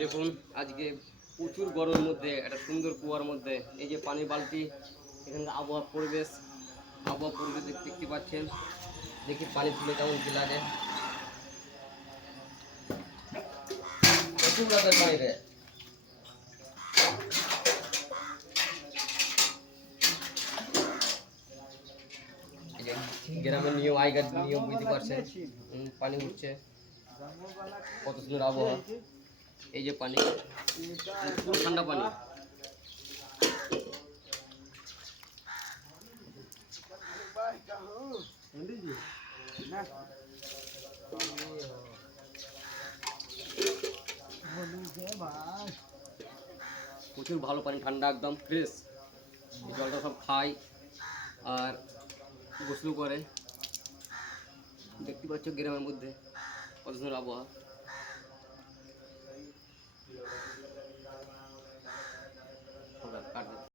দেখুন আজকে প্রচুর গরমের মধ্যে একটা সুন্দর কুয়ার মধ্যে এই যে পানি বালতি, এখানকার আবহাওয়া পরিবেশ দেখতে পাচ্ছেন। দেখি পানি তুলে কেমন কি লাগে। প্রচুর রাতের পানি রে। গ্রামের নিয়ম, আগেকার নিয়ম বুঝতে পারছেন। পানি উঠছে, কত সুন্দর আবহাওয়া। এই যে পানি, পুরো ঠান্ডা পানি। প্রচুর ভালো পানি, ঠান্ডা একদম ফ্রেশ। এই জলটা সব খায় আর গোসল করে। দেখতে পাচ্ছ গ্রামের মধ্যে কত সুন্দর আবহাওয়া।